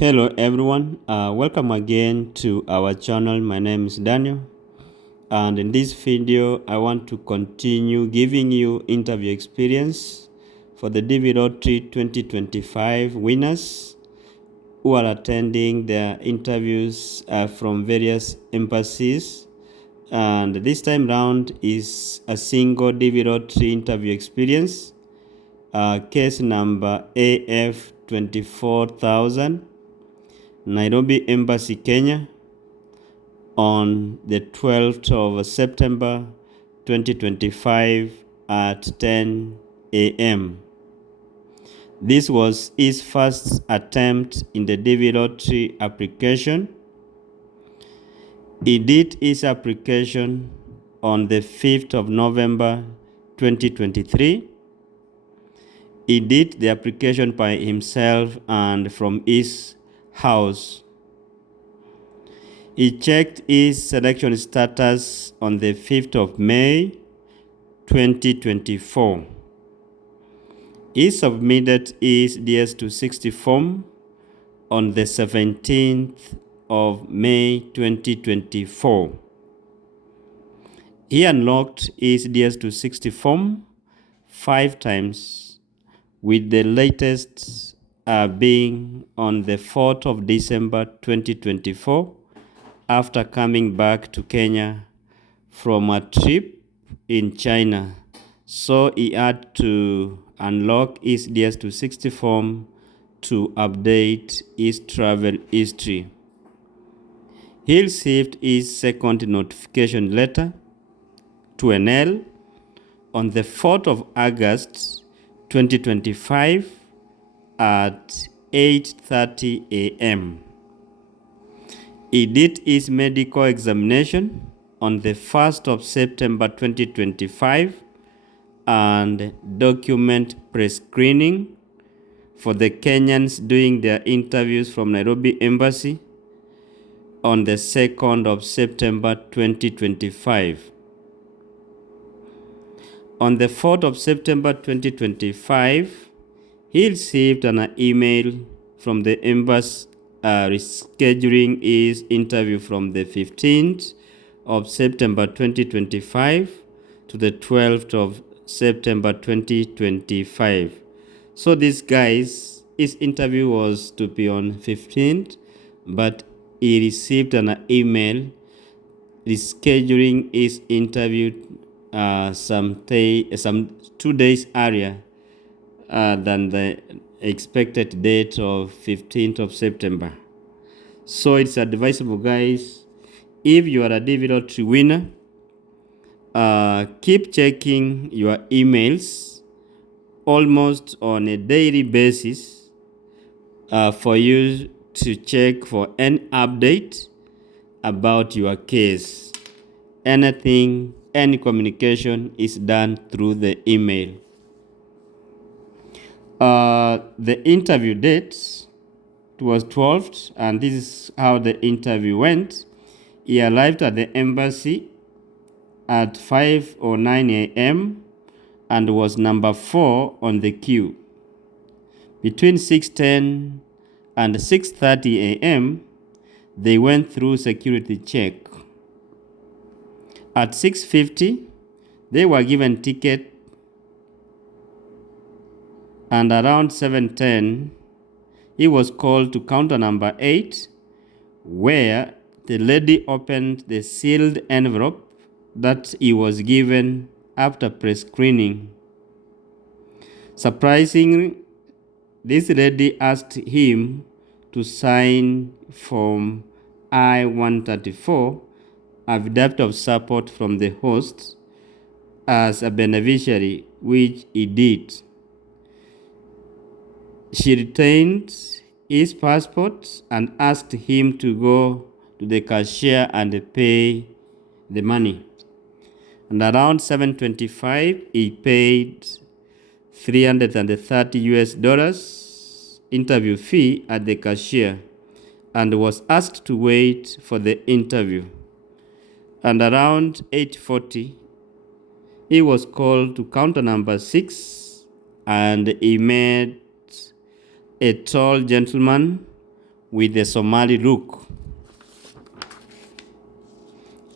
Hello everyone, welcome again to our channel. My name is Daniel, and in this video I want to continue giving you interview experience for the DV Lottery 2025 winners who are attending their interviews from various embassies. And this time round is a single DV Lottery interview experience, case number AF 24,000, Nairobi Embassy, Kenya, on the 12th of September 2025 at 10 a.m. This was his first attempt in the DV Lottery application. He did his application on the 5th of November 2023. He did the application by himself and from his house. He checked his selection status on the 5th of May 2024. He submitted his DS260 form on the 17th of May 2024. He unlocked his DS260 form 5 times, with the latest being on the 4th of December 2024 after coming back to Kenya from a trip in China. So he had to unlock his DS260 form to update his travel history. He received his second notification letter to NL on the 4th of August 2025 at 8:30 a.m. He did his medical examination on the 1st of September 2025 and document pre-screening for the Kenyans doing their interviews from Nairobi Embassy on the 2nd of September 2025. On the 4th of September 2025, he received an email from the embassy rescheduling his interview from the 15th of September 2025 to the 12th of September 2025. So this guy's his interview was to be on 15th, but he received an email rescheduling his interview some 2 days earlier than the expected date of 15th of September. So it's advisable, guys, if you are a DV Lottery winner, keep checking your emails almost on a daily basis for you to check for any update about your case. Any communication is done through the email. The interview date was 12th, and this is how the interview went. He arrived at the embassy at 5:09 a.m. and was number 4 on the queue. Between 6:10 and 6:30 a.m., they went through security check. At 6:50, they were given ticket, and around 7:10, he was called to counter number 8, where the lady opened the sealed envelope that he was given after pre-screening. Surprisingly, this lady asked him to sign Form I-134, affidavit of support from the host, as a beneficiary, which he did. She retained his passport and asked him to go to the cashier and pay the money. And around 7:25, he paid $330 interview fee at the cashier and was asked to wait for the interview. And around 8:40, he was called to counter number 6, and he met a tall gentleman with a Somali look.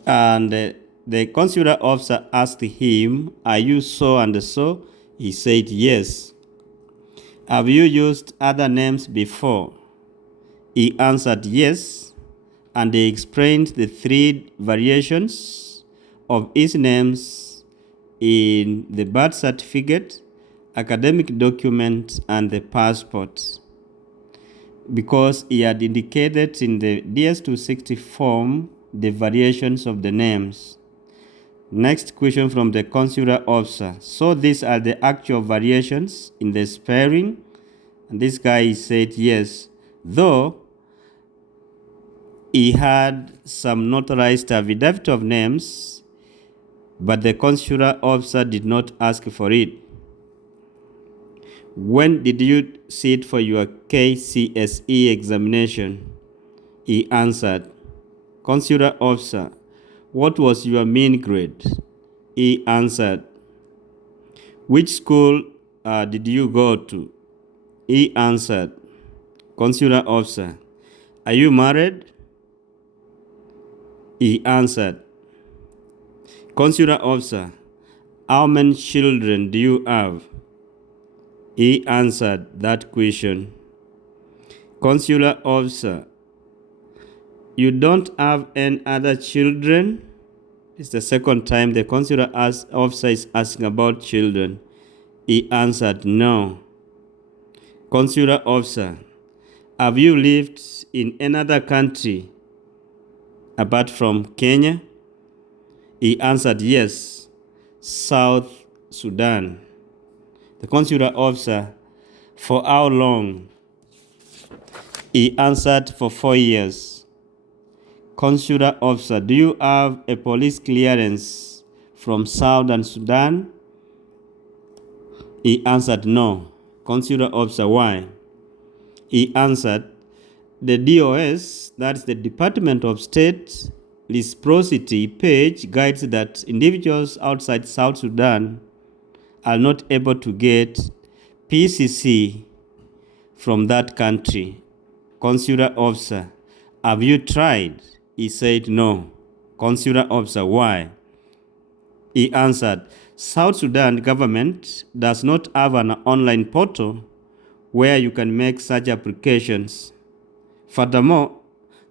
And the consular officer asked him, "Are you so and so?" He said, "Yes." "Have you used other names before?" He answered, "Yes." And they explained the 3 variations of his names in the birth certificate, academic document, and the passport, because he had indicated in the DS-260 form the variations of the names. Next question from the consular officer. "So these are the actual variations in the spelling?" And this guy said yes, though he had some notarized affidavit of names, but the consular officer did not ask for it. "When did you sit for your KCSE examination?" He answered. Consular officer: "What was your mean grade?" He answered. "Which school did you go to?" He answered. Consular officer: "Are you married?" He answered. Consular officer: "How many children do you have?" He answered that question. Consular officer: "You don't have any other children?" It's the second time the consular officer is asking about children. He answered, "No." Consular officer: "Have you lived in another country apart from Kenya?" He answered, "Yes, South Sudan." The consular officer: "For how long?" He answered, "For 4 years." Consular officer: "Do you have a police clearance from Southern Sudan?" He answered, "No." Consular officer: "Why?" He answered, "The DOS, that's the Department of State reciprocity page, guides that individuals outside South Sudan are not able to get PCC from that country." Consular officer: "Have you tried?" He said, "No." Consular officer: "Why?" He answered, "South Sudan government does not have an online portal where you can make such applications. Furthermore,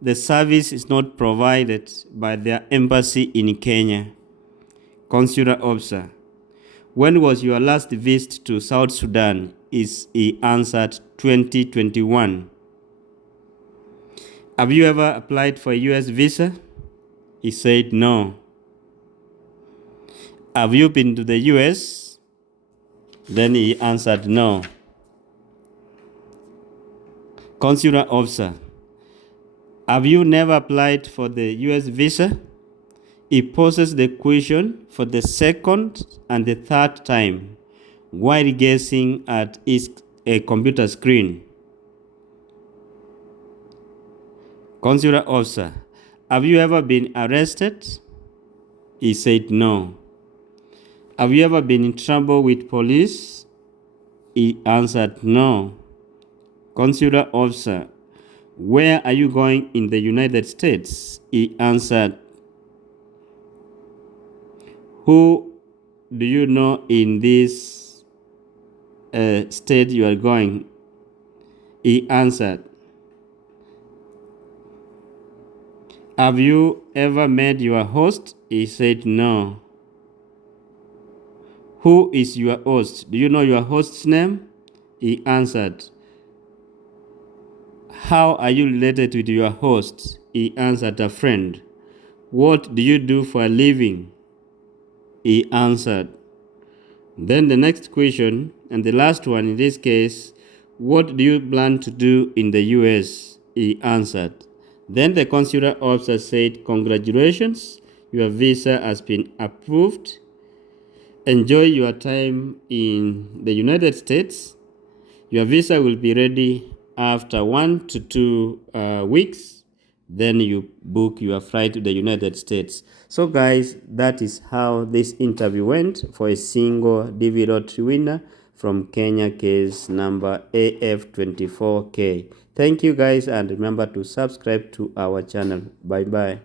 the service is not provided by their embassy in Kenya." Consular officer: "When was your last visit to South Sudan?" He answered, 2021. "Have you ever applied for a US visa?" He said, "No." "Have you been to the US?" Then he answered, "No." Consular officer: "Have you never applied for the US visa?" He poses the question for the second and the third time while gazing at a computer screen. Consular officer: "Have you ever been arrested?" He said, "No." "Have you ever been in trouble with police?" He answered, "No." Consular officer: "Where are you going in the United States?" He answered. "Who do you know in this state you are going?" He answered. "Have you ever met your host?" He said, "No." "Who is your host? Do you know your host's name?" He answered. "How are you related with your host?" He answered, "A friend." "What do you do for a living?" He answered. Then the next question, and the last one in this case: "What do you plan to do in the US?" He answered. Then the consular officer said, "Congratulations, your visa has been approved. Enjoy your time in the United States. Your visa will be ready after 1 to 2 weeks. Then you book your flight to the United States." So guys, that is how this interview went for a single DV lottery winner from Kenya, case number AF24K. Thank you guys, and remember to subscribe to our channel. Bye bye.